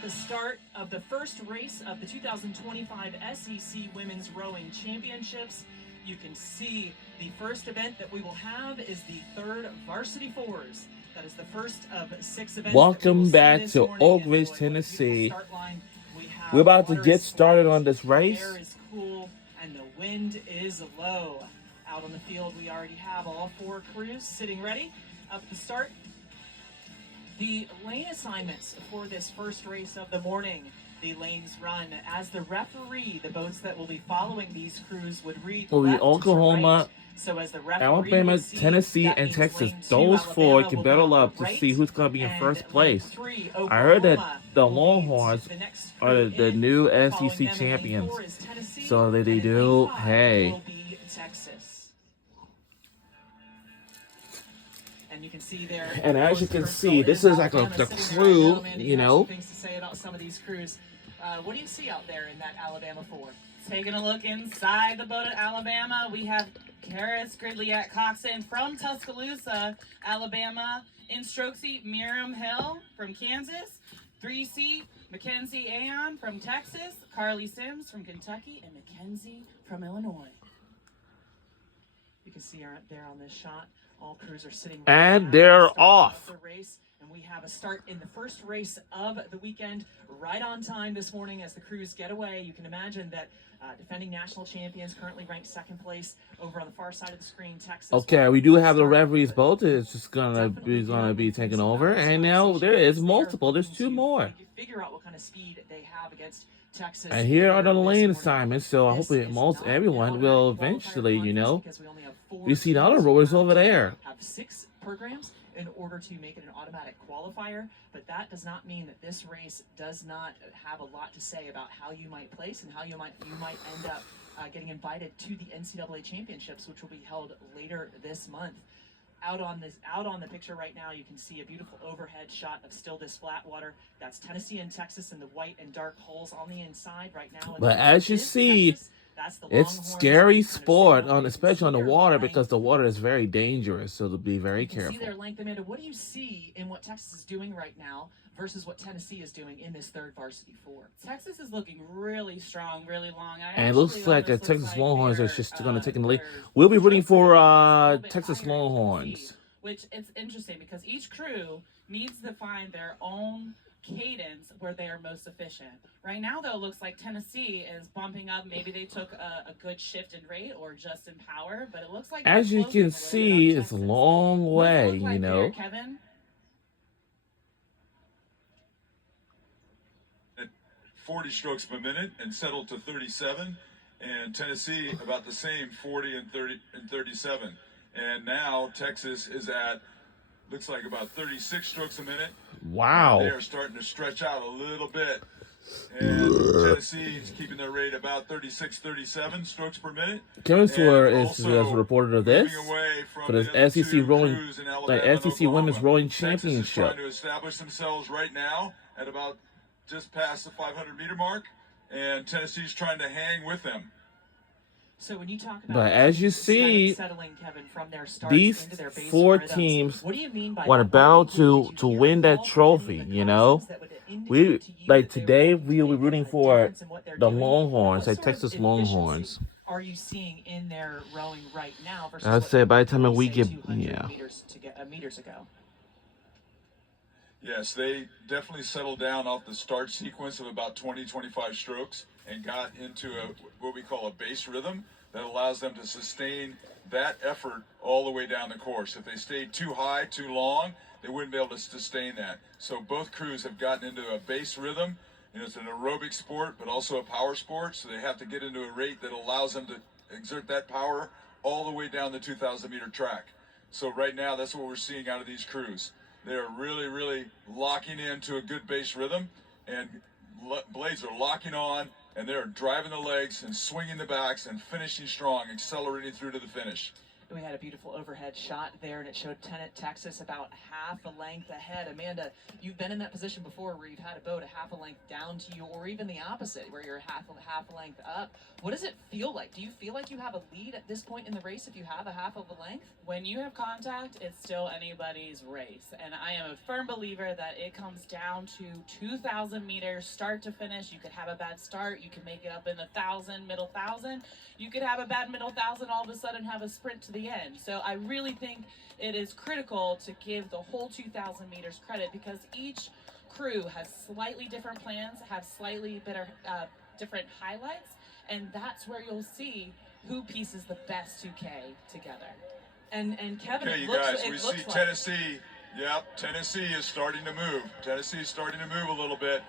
with the start of the first race of the 2025 SEC Women's Rowing Championships. You can see the first event that we will have is the third Varsity Fours. That is the first of 6 events. Welcome back to Oak Ridge, Tennessee. We're about to get started on this race. The air is cool and the wind is low. Out on the field, we already have all 4 crews sitting ready. Up at the start, the lane assignments for this first race of the morning. The lanes run as the referee. The boats that will be following these crews would read will be left Oklahoma, to right. So as the referee Alabama, would see, Tennessee, that and means Texas. lane 2, Those 4 Alabama can will battle be on up the to see right, who's going to be in and first lane place. 3, I heard that Oklahoma the will be Longhorns the next are crew the in. new Following SEC them in lane champions. 4 is Tennessee, So that they and in do, lane 5 hey. will be Texas. And you can see there. And as you can see, this is like the crew, you know. Things to say about some of these crews. What do you see out there in that Alabama 4? Taking a look inside the boat at Alabama, we have Karis Gridley-Coxon from Tuscaloosa, Alabama. In stroke seat, Miriam Hill from Kansas. 3C, Mackenzie Aon from Texas. Carly Sims from Kentucky, and Mackenzie from Illinois. You can see her there on this shot. All crews are sitting right And they're off. The race, and we have a start in the first race of the weekend right on time this morning as the crews get away. You can imagine that defending national champions, currently ranked 2nd place over on the far side of the screen, Texas. Okay, we do have the referee's boat. It's just gonna be taken over, and now there is multiple. There's 2 more. Figure out what kind of speed they have against Texas. And here are the lane assignments. So I hope most everyone will eventually, you know. You see the other rowers over there. Have 6 programs in order to make it an automatic qualifier, but that does not mean that this race does not have a lot to say about how you might place and how you might end up getting invited to the NCAA championships, which will be held later this month. Out on the picture right now, you can see a beautiful overhead shot of still this flat water. That's Tennessee and Texas in the white and dark holes on the inside right now. But as you see, it's scary sport, especially on the water, because the water is very dangerous. So to be very careful. See their length, Amanda. What do you see in what Texas is doing right now versus what Tennessee is doing in this third Varsity 4? Texas is looking really strong, really long. And it looks like the Texas Longhorns are just going to take in the lead. We'll be rooting for Texas Longhorns. Which it's interesting because each crew needs to find their own cadence where they are most efficient. Right now, though, it looks like Tennessee is bumping up. Maybe they took a good shift in rate or just in power, but it looks like as you can see, it's a long way, you know. There, Kevin? 40 strokes per minute and settled to 37, and Tennessee about the same, 40 and 37. And now Texas is at, looks like about 36 strokes a minute. Wow. They are starting to stretch out a little bit. And Tennessee is keeping their rate about 36, 37 strokes per minute. Kevin Stewart is a reporter of this for the SEC rowing, the SEC Women's Rowing Championship. Trying to establish themselves right now at about just past the 500-meter mark, and Tennessee's trying to hang with them. So when you talk about, but as you see, settling, Kevin, from their starts these into their base 4 rhythms, teams what do you mean by want to battle to win that trophy, you know. We today we will be rooting for the Longhorns, like Texas Longhorns. Are you seeing in their rowing right now? I'd say by the time we get meters ago. Yes, they definitely settled down off the start sequence of about 20, 25 strokes and got into what we call a base rhythm that allows them to sustain that effort all the way down the course. If they stayed too high, too long, they wouldn't be able to sustain that. So both crews have gotten into a base rhythm. You know, it's an aerobic sport, but also a power sport, so they have to get into a rate that allows them to exert that power all the way down the 2,000-meter track. So right now, that's what we're seeing out of these crews. They're really, really locking into a good base rhythm, and blades are locking on, and they're driving the legs and swinging the backs and finishing strong, accelerating through to the finish. We had a beautiful overhead shot there, and it showed Texas about half a length ahead. Amanda, you've been in that position before where you've had a boat a half a length down to you, or even the opposite, where you're half a length up. What does it feel like? Do you feel like you have a lead at this point in the race if you have a half of a length? When you have contact, it's still anybody's race. And I am a firm believer that it comes down to 2,000 meters, start to finish. You could have a bad start. You could make it up in the 1,000, middle 1,000. You could have a bad middle 1,000, all of a sudden have a sprint to the end. So I really think it is critical to give the whole 2,000 meters credit, because each crew has slightly different plans, have slightly better, different highlights, and that's where you'll see who pieces the best 2K together. And Kevin, Okay, you guys, we see Tennessee. Yep, Tennessee is starting to move. Tennessee is starting to move a little bit.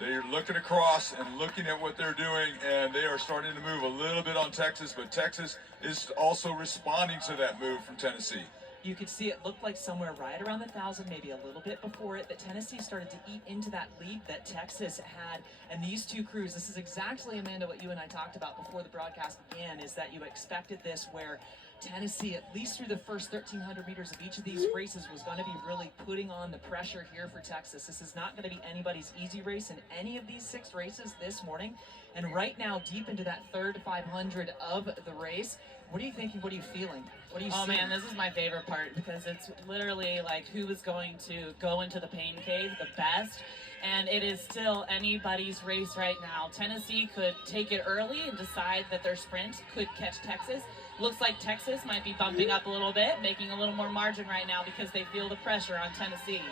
They're looking across and looking at what they're doing, and they are starting to move a little bit on Texas, but Texas is also responding to that move from Tennessee. You could see it looked like somewhere right around the 1,000, maybe a little bit before it, that Tennessee started to eat into that lead that Texas had. And these two crews, this is exactly, Amanda, what you and I talked about before the broadcast began, is that you expected this where Tennessee, at least through the first 1,300 meters of each of these races, was going to be really putting on the pressure here for Texas. This is not going to be anybody's easy race in any of these 6 races this morning. And right now, deep into that third 500 of the race, what are you thinking? What are you feeling? What do you Oh seeing? man, this is my favorite part, because it's literally like who is going to go into the pain cave the best. And it is still anybody's race right now. Tennessee could take it early and decide that their sprint could catch Texas. Looks like Texas might be bumping up a little bit, making a little more margin right now because they feel the pressure on Tennessee.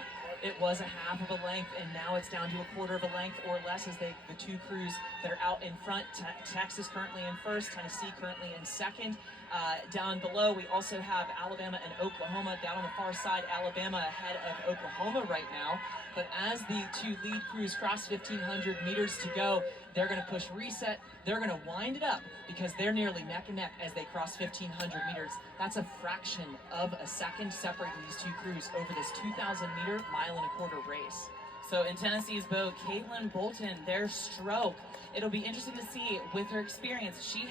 It was a half of a length, and now it's down to a quarter of a length or less as the two crews that are out in front. Texas currently in first, Tennessee currently in second. Down below, we also have Alabama and Oklahoma. Down on the far side, Alabama ahead of Oklahoma right now. But as the two lead crews cross 1,500 meters to go, they're going to push reset. They're going to wind it up because they're nearly neck and neck as they cross 1,500 meters. That's a fraction of a second separating these two crews over this 2,000-meter, mile-and-a-quarter race. So in Tennessee's boat, Caitlin Bolton, their stroke. It'll be interesting to see with her experience. She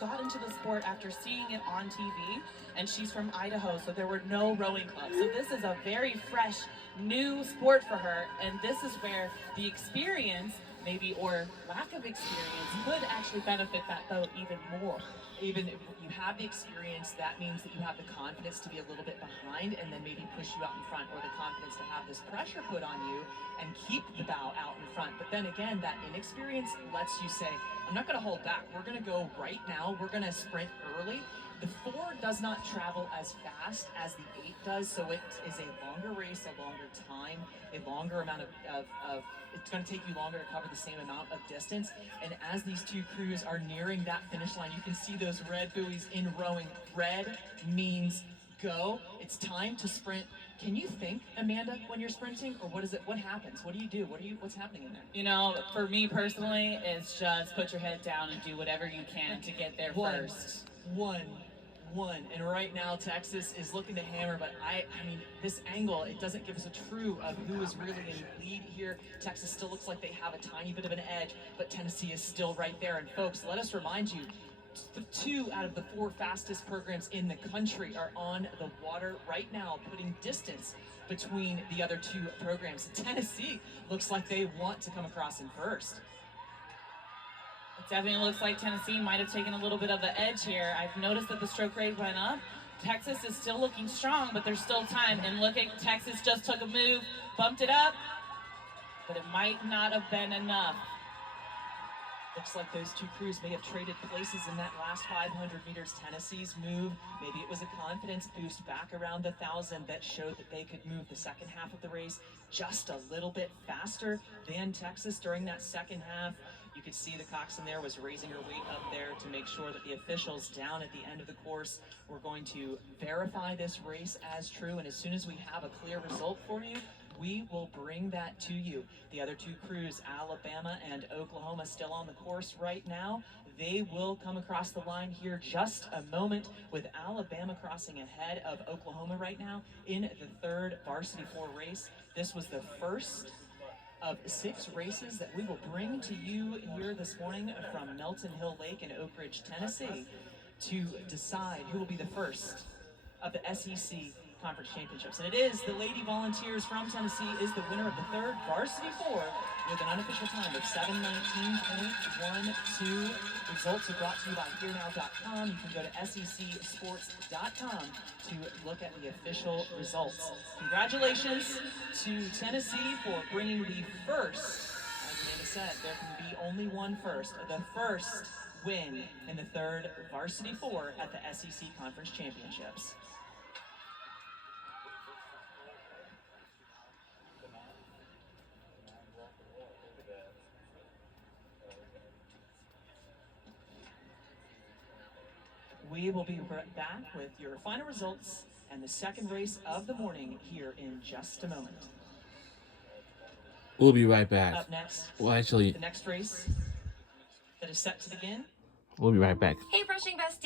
got into the sport after seeing it on TV, and she's from Idaho, so there were no rowing clubs. So this is a very fresh, new sport for her, and this is where the experience, maybe, or lack of experience, could actually benefit that boat even more. Even if you have the experience, that means that you have the confidence to be a little bit behind and then maybe push you out in front, or the confidence to have this pressure put on you and keep the bow out in front. But then again, that inexperience lets you say, I'm not going to hold back. We're going to go right now. We're going to sprint early. The 4 does not travel as fast as the 8 does, so it is a longer race, a longer time, a longer amount of it's going to take you longer to cover the same amount of distance. And as these two crews are nearing that finish line, you can see those red buoys in rowing. Red means go. It's time to sprint. Can you think, Amanda, when you're sprinting, or what is it? What happens? What do you do? What's happening in there? You know, for me personally, it's just put your head down and do whatever you can to get there first. One. And right now, Texas is looking to hammer, but I mean, this angle, it doesn't give us a true of who is really in lead here. Texas still looks like they have a tiny bit of an edge, but Tennessee is still right there. And folks, let us remind you, 2 out of the 4 fastest programs in the country are on the water right now, putting distance between the other 2 programs. Tennessee looks like they want to come across in first. It definitely looks like Tennessee might have taken a little bit of the edge here. I've noticed that the stroke rate went up. Texas is still looking strong, but there's still time. And look at Texas just took a move, bumped it up, but it might not have been enough. Looks like those 2 crews may have traded places in that last 500 meters. Tennessee's move, maybe it was a confidence boost back around the 1,000 that showed that they could move the second half of the race just a little bit faster than Texas during that second half. You could see the coxswain there was raising her weight up there to make sure that the officials down at the end of the course were going to verify this race as true. And as soon as we have a clear result for you, we will bring that to you. The other 2 crews, Alabama and Oklahoma, still on the course right now. They will come across the line here just a moment, with Alabama crossing ahead of Oklahoma right now in the 3rd Varsity 4 race. This was the first of 6 races that we will bring to you here this morning from Melton Hill Lake in Oak Ridge, Tennessee. to decide who will be the first of the SEC Conference Championships. And it is the Lady Volunteers from Tennessee is the winner of the third Varsity 4 with an unofficial time of 7:19.12. Results are brought to you by HereNow.com. You can go to SECSports.com to look at the official results. Congratulations to Tennessee for bringing the first, as Amanda said, there can be only one first, the first win in the third Varsity 4 at the SEC Conference Championships. We will be back with your final results and the second race of the morning here in just a moment. We'll be right back. Up next, Well, actually, the next race that is set to begin. we'll be right back. Hey,